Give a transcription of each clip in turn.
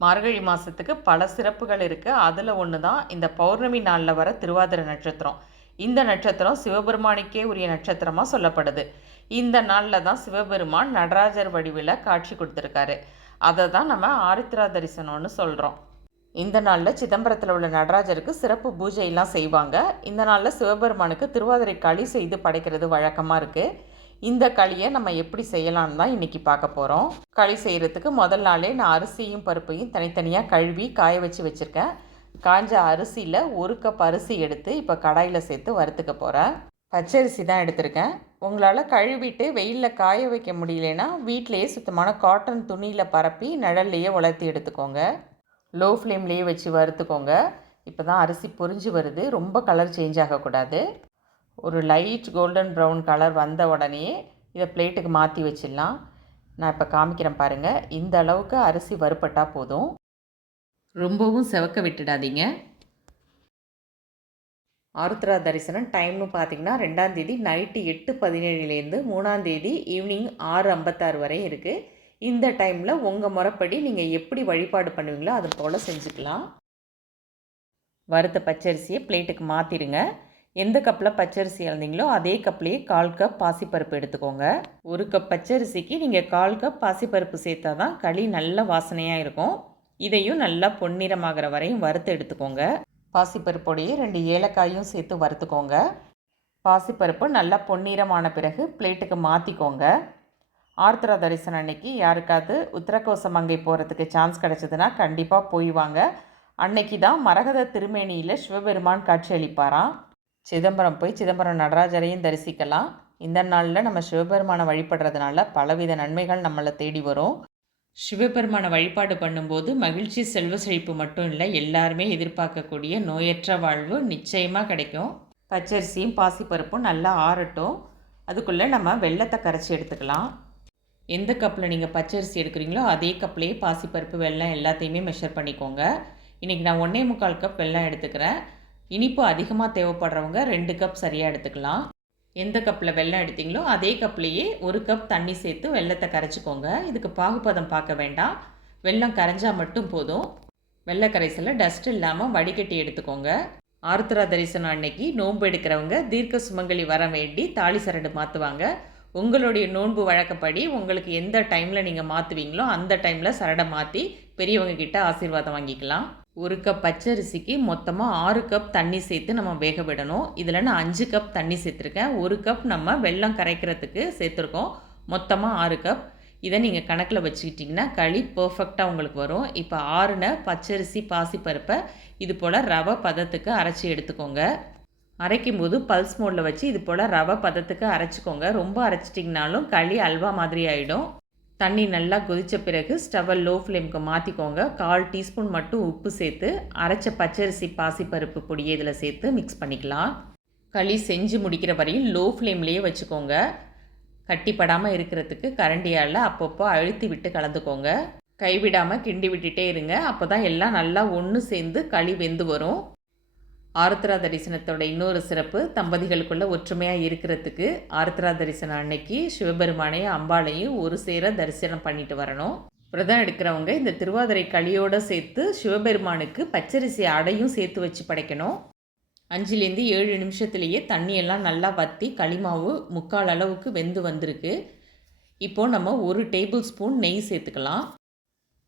மார்கழி மாதத்துக்கு பல சிறப்புகள் இருக்குது அதில் ஒன்று தான் இந்த பௌர்ணமி நாளில் வர திருவாதிரை நட்சத்திரம். இந்த நட்சத்திரம் சிவபெருமானுக்கே உரிய நட்சத்திரமாக சொல்லப்படுது. இந்த நாளில் தான் சிவபெருமான் நடராஜர் வடிவில் காட்சி கொடுத்துருக்காரு. அதை தான் நம்ம ஆரித்ரா தரிசனம்னு சொல்கிறோம் இந்த நாளில் சிதம்பரத்தில் உள்ள நடராஜருக்கு சிறப்பு பூஜையெல்லாம் செய்வாங்க. இந்த நாளில் சிவபெருமானுக்கு திருவாதிரை களி செய்து படைக்கிறது வழக்கமாக இருக்குது இந்த களியை நம்ம எப்படி செய்யலாம்னு தான் இன்றைக்கி பார்க்க போகிறோம் களி செய்கிறதுக்கு முதல் நாளே நான் அரிசியும் பருப்பையும் தனித்தனியாக கழுவி காய வச்சு வச்சுருக்கேன். காஞ்ச அரிசியில் ஒரு கப் அரிசி எடுத்து இப்போ கடாயில் சேர்த்து வறுத்துக்க போகிறேன் பச்சரிசி தான் எடுத்திருக்கேன். உங்களால் கழுவிட்டு வெயிலில் காய வைக்க முடியலனா வீட்டிலையே சுத்தமான காட்டன் துணியில் பரப்பி நிழல்லையே வளர்த்து எடுத்துக்கோங்க. லோ ஃப்ளேம்லேயே வச்சு வறுத்துக்கோங்க. இப்போ தான் அரிசி பொறிஞ்சு வருது. ரொம்ப கலர் சேஞ்ச் ஆகக்கூடாது. ஒரு லைட் கோல்டன் ப்ரௌன் கலர் வந்த உடனே இதை பிளேட்டுக்கு மாற்றி வச்சிடலாம். நான் இப்போ காமிக்கிறேன் பாருங்கள் இந்த அளவுக்கு அரிசி வறுப்பட்டால் போதும். ரொம்பவும் செவக்க விட்டுடாதீங்க. ஆருத்ரா தரிசனம் டைம்னு பார்த்தீங்கன்னா ரெண்டாந்தேதி நைட்டு எட்டு பதினேழுலேருந்து மூணாந்தேதி ஈவினிங் ஆறு ஐம்பத்தாறு வரை இருக்குது இந்த டைமில் உங்கள் முறைப்படி நீங்கள் எப்படி வழிபாடு பண்ணுவீங்களோ அது போல் செஞ்சுக்கலாம். வறுத்த பச்சரிசியை பிளேட்டுக்கு மாற்றிடுங்க எந்த கப்பில் பச்சரிசி இழந்தீங்களோ அதே கப்லேயே கால் கப் பாசிப்பருப்பு எடுத்துக்கோங்க. ஒரு கப் பச்சரிசிக்கு நீங்கள் கால் கப் பாசிப்பருப்பு சேர்த்தா தான் களி நல்ல வாசனையாக இருக்கும். இதையும் நல்லா பொன்னிறமாகிற வரையும் வறுத்து எடுத்துக்கோங்க. பாசிப்பருப்போடையே ரெண்டு ஏலக்காயும் சேர்த்து வறுத்துக்கோங்க. பாசிப்பருப்பு நல்லா பொன்னிறமான பிறகு பிளேட்டுக்கு மாற்றிக்கோங்க ஆர்த்ரா தரிசனம் அன்னைக்கு யாருக்காவது உத்தரகோசம் அங்கே போகிறதுக்கு சான்ஸ் கிடச்சதுன்னா கண்டிப்பாக போய் வாங்க. அன்னைக்கு தான் மரகத திருமேனியில் சிவபெருமான் காட்சி அளிப்பாராம் சிதம்பரம் போய் சிதம்பரம் நடராஜரையும் தரிசிக்கலாம். இந்த நாளில் நம்ம சிவபெருமானை வழிபடுறதுனால பலவித நன்மைகள் நம்மளை தேடி வரும். சிவபெருமானை வழிபாடு பண்ணும்போது மகிழ்ச்சி செல்வ செழிப்பு மட்டும் இல்லை எல்லாருமே எதிர்பார்க்கக்கூடிய நோயற்ற வாழ்வு நிச்சயமாக கிடைக்கும். பச்சரிசியும் பாசிப்பருப்பும் நல்லா ஆறட்டும். அதுக்குள்ளே நம்ம வெள்ளத்தை கரைச்சி எடுத்துக்கலாம். எந்த கப்பில் நீங்கள் பச்சரிசி எடுக்கிறீங்களோ அதே கப்லேயே பாசிப்பருப்பு வெள்ளம் எல்லாத்தையுமே மெஷர் பண்ணிக்கோங்க. இன்றைக்கி நான் ஒன்றே முக்கால் கப் வெள்ளம் எடுத்துக்கிறேன். இனிப்பு அதிகமாக தேவைப்படுறவங்க ரெண்டு கப் சரியாக எடுத்துக்கலாம். எந்த கப்பில் வெள்ளம் எடுத்தீங்களோ அதே கப்லேயே ஒரு கப் தண்ணி சேர்த்து வெள்ளத்தை கரைச்சிக்கோங்க. இதுக்கு பாகுபதம் பார்க்க வேண்டாம். வெல்லம் கரைஞ்சால் மட்டும் போதும். வெள்ளை கரைசலில் டஸ்ட் இல்லாமல் வடிகட்டி எடுத்துக்கோங்க. ஆருத்ரா தரிசனம் அன்னைக்கு நோன்பு எடுக்கிறவங்க தீர்க்க சுமங்கலி வர வேண்டி தாலி சரடு மாற்றுவாங்க உங்களுடைய நோன்பு வழக்கப்படி உங்களுக்கு எந்த டைமில் நீங்கள் மாற்றுவீங்களோ அந்த டைமில் சரடை மாற்றி பெரியவங்க கிட்ட ஆசீர்வாதம் வாங்கிக்கலாம். ஒரு கப் பச்சரிசிக்கு மொத்தமாக ஆறு கப் தண்ணி சேர்த்து நம்ம வேக விடணும். இதில் நான் அஞ்சு கப் தண்ணி சேர்த்துருக்கேன். ஒரு கப் நம்ம வெல்லம் கரைக்கிறதுக்கு சேர்த்துருக்கோம். மொத்தமாக ஆறு கப் இதை நீங்கள் கணக்கில் வச்சுக்கிட்டிங்கன்னா களி பர்ஃபெக்டாக உங்களுக்கு வரும். இப்போ ஆறுன பச்சரிசி பாசிப்பருப்பை இது போல் ரவை பதத்துக்கு அரைச்சி எடுத்துக்கோங்க. அரைக்கும் போது பல்ஸ் மோடில் வச்சு இது போல் ரவை பதத்துக்கு அரைச்சிக்கோங்க. ரொம்ப அரைச்சிட்டிங்கனாலும் களி அல்வா மாதிரி ஆகிடும் தண்ணி நல்லா கொதித்த பிறகு ஸ்டவ்வை லோ ஃப்ளேமுக்கு மாற்றிக்கோங்க கால் டீஸ்பூன் மட்டும் உப்பு சேர்த்து அரைச்ச பச்சரிசி பாசிப்பருப்பு பொடியை இதில் சேர்த்து மிக்ஸ் பண்ணிக்கலாம். களி செஞ்சு முடிக்கிற வரையும் லோ ஃப்ளேம்லேயே வச்சுக்கோங்க. கட்டிப்படாமல் இருக்கிறதுக்கு கரண்டியால் அப்பப்போ அழுத்தி விட்டு கலந்துக்கோங்க. கைவிடாமல் கிண்டி விட்டுட்டே இருங்க. அப்போ தான் எல்லாம் நல்லா ஒன்று சேர்ந்து களி வெந்து வரும். ஆருத்ரா தரிசனத்தோட இன்னொரு சிறப்பு தம்பதிகளுக்குள்ள ஒற்றுமையாக இருக்கிறதுக்கு ஆருத்ரா தரிசனம் அன்னைக்கு சிவபெருமானையும் அம்பாளையும் ஒரு சேர தரிசனம் பண்ணிட்டு வரணும். விரதம் எடுக்கிறவங்க இந்த திருவாதிரை களியோடு சேர்த்து சிவபெருமானுக்கு பச்சரிசி அடையும் சேர்த்து வச்சு படைக்கணும். அஞ்சுலேருந்து ஏழு நிமிஷத்துலேயே தண்ணியெல்லாம் நல்லா வற்றி களிமாவு முக்கால் அளவுக்கு வெந்து வந்திருக்கு. இப்போது நம்ம ஒரு டேபிள் ஸ்பூன் நெய் சேர்த்துக்கலாம்.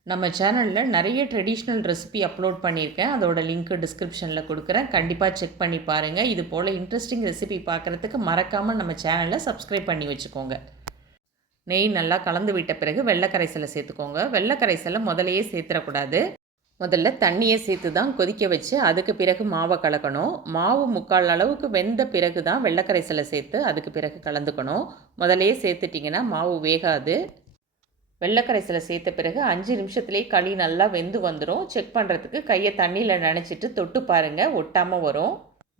நம்ம சேனலில் நிறைய ட்ரெடிஷ்னல் ரெசிபி அப்லோட் பண்ணியிருக்கேன். அதோட லிங்க்கு டிஸ்கிரிப்ஷனில் கொடுக்குறேன். கண்டிப்பாக செக் பண்ணி பாருங்கள் இது போல் இன்ட்ரெஸ்டிங் ரெசிபி பார்க்குறதுக்கு மறக்காமல் நம்ம சேனலை சப்ஸ்கிரைப் பண்ணி வச்சுக்கோங்க. நெய் நல்லா கலந்து விட்ட பிறகு வெள்ளைக்கரைசலை சேர்த்துக்கோங்க. வெள்ளைக்கரைசலை முதலையே சேர்த்துடக்கூடாது. முதல்ல தண்ணியை சேர்த்து தான் கொதிக்க வச்சு அதுக்கு பிறகு மாவை கலக்கணும். மாவு முக்கால் அளவுக்கு வெந்த பிறகு தான் வெள்ளைக்கரைசலை சேர்த்து அதுக்கு பிறகு கலந்துக்கணும். முதலையே சேர்த்துட்டிங்கன்னா மாவு வேகாது. வெள்ளைக்கரைசலை சேர்த்த பிறகு அஞ்சு நிமிஷத்துலேயே களி நல்லா வெந்து வந்துடும் செக் பண்ணுறதுக்கு கையை தண்ணியில் நினச்சிட்டு தொட்டு பாருங்கள் ஒட்டாமல் வரும்.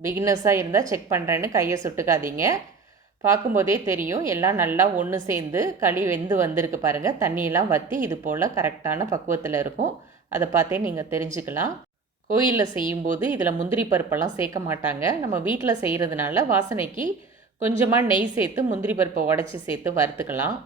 பிகினர்ஸாக இருந்தால் செக் பண்ணுறேன்னு கையை சுட்டுக்காதீங்க. பார்க்கும்போதே தெரியும். எல்லாம் நல்லா ஒன்று சேர்ந்து களி வெந்து வந்திருக்கு பாருங்கள் தண்ணியெல்லாம் வற்றி இது போல் கரெக்டான பக்குவத்தில் இருக்கும். அதை பார்த்தே நீங்கள் தெரிஞ்சுக்கலாம். கோயிலில் செய்யும்போது இதில் முந்திரி பருப்பெல்லாம் சேர்க்க மாட்டாங்க. நம்ம வீட்டில் செய்கிறதுனால வாசனைக்கு கொஞ்சமாக நெய் சேர்த்து முந்திரி பருப்பை உடச்சி சேர்த்து வறுத்துக்கலாம்.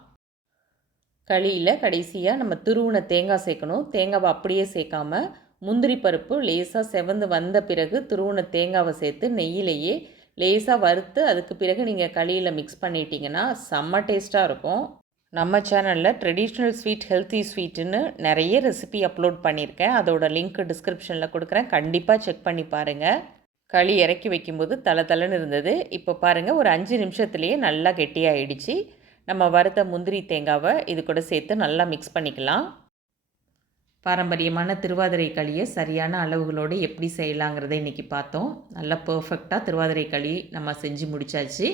களியில் கடைசியாக நம்ம துருவின தேங்காய் சேர்க்கணும். தேங்காவை அப்படியே சேர்க்காம முந்திரி பருப்பு லேசாக செவந்து வந்த பிறகு துருவின தேங்காவை சேர்த்து நெய்யிலேயே லேசாக வறுத்து அதுக்கு பிறகு நீங்கள் களியில் மிக்ஸ் பண்ணிட்டீங்கன்னா செம்ம டேஸ்ட்டாக இருக்கும். நம்ம சேனலில் ட்ரெடிஷ்னல் ஸ்வீட் ஹெல்த்தி ஸ்வீட்டுன்னு நிறைய ரெசிபி அப்லோட் பண்ணியிருக்கேன். அதோட லிங்க் டிஸ்கிரிப்ஷனில் கொடுக்குறேன். கண்டிப்பாக செக் பண்ணி பாருங்கள் களி இறக்கி வைக்கும்போது தலை தலைன்னு இருந்தது. இப்போ பாருங்கள் ஒரு அஞ்சு நிமிஷத்துலேயே நல்லா கெட்டியாகிடுச்சு நம்ம வறுத்த முந்திரி தேங்காவை இது கூட சேர்த்து நல்லா மிக்ஸ் பண்ணிக்கலாம். பாரம்பரியமான திருவாதிரை களியை சரியான அளவுகளோடு எப்படி செய்யலாங்கிறத இன்றைக்கி பார்த்தோம். நல்லா பர்ஃபெக்டாக திருவாதிரை களி நம்ம செஞ்சு முடிச்சாச்சு.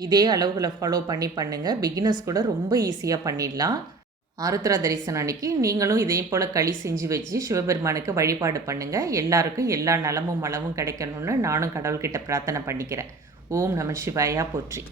இதே அளவுகளை ஃபாலோ பண்ணி பண்ணுங்கள் பிகினர்ஸ் கூட ரொம்ப ஈஸியாக பண்ணிடலாம். ஆருத்ரா தரிசனம் அன்னைக்கு நீங்களும் இதே போல் களி செஞ்சு வச்சு சிவபெருமானுக்கு வழிபாடு பண்ணுங்கள் எல்லாருக்கும் எல்லா நலமும் மலமும் கிடைக்கணும்னு நானும் கடவுள்கிட்ட பிரார்த்தனை பண்ணிக்கிறேன். ஓம் நம சிவாயா போற்றி.